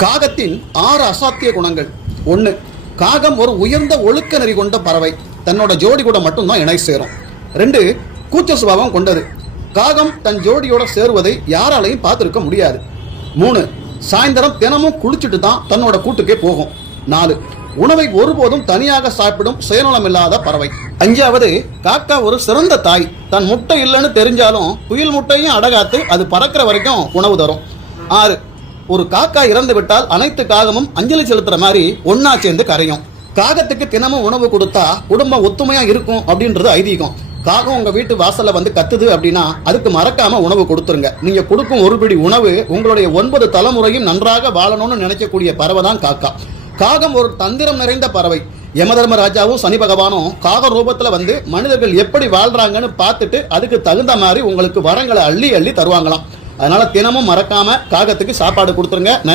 காகத்தின் ஆறு அசாத்திய குணங்கள். ஒன்று காகம் ஒரு உயர்ந்த ஒழுக்க நெறி கொண்ட பறவை. தன்னோட ஜோடி கூட மட்டும்தான் இணை சேரும். ரெண்டு கூச்ச சுபாவம் கொண்டது. காகம் தன் ஜோடியோட சேருவதை யாராலையும் பார்த்துருக்க முடியாது. மூணு சாயந்தரம் தினமும் குளிச்சுட்டு தான் தன்னோட கூட்டுக்கே போகும். நாலு உணவை ஒருபோதும் தனியாக சாப்பிடும் சுயநலம் இல்லாத பறவை. அஞ்சாவது காக்கா ஒரு சிறந்த தாய். தன் முட்டை இல்லைன்னு தெரிஞ்சாலும் குயில் முட்டையும் அடகாத்து அது பறக்கிற வரைக்கும் உணவு தரும். ஆறு ஒரு காக்கா இறந்து விட்டால் அனைத்து காகமும் அஞ்சலி செலுத்துற மாதிரி ஒன்னா சேர்ந்து கரையும். காகத்துக்கு தினமும் உணவு கொடுத்தா குடும்பம் ஒத்துமையா இருக்கும் அப்படின்றது ஐதீகம். காகம் உங்க வீட்டு வாசல்ல வந்து கத்துது அப்படின்னா அதுக்கு மறக்காம உணவு கொடுத்துருங்க. நீங்க கொடுக்கும் ஒரு பிடி உணவு உங்களுடைய ஒன்பது தலைமுறையும் நன்றாக வாழணும்னு நினைக்கக்கூடிய பறவை தான் காக்கா. காகம் ஒரு தந்திரம் நிறைந்த பறவை. யமதர்ம ராஜாவும் சனி பகவானும் காக ரூபத்துல வந்து மனிதர்கள் எப்படி வாழ்றாங்கன்னு பார்த்துட்டு அதுக்கு தகுந்த மாதிரி உங்களுக்கு வரங்களை அள்ளி அள்ளி தருவாங்களாம். அதனால தினமும் மறக்காம காகத்துக்கு சாப்பாடு கொடுத்துருங்க. நன்றி.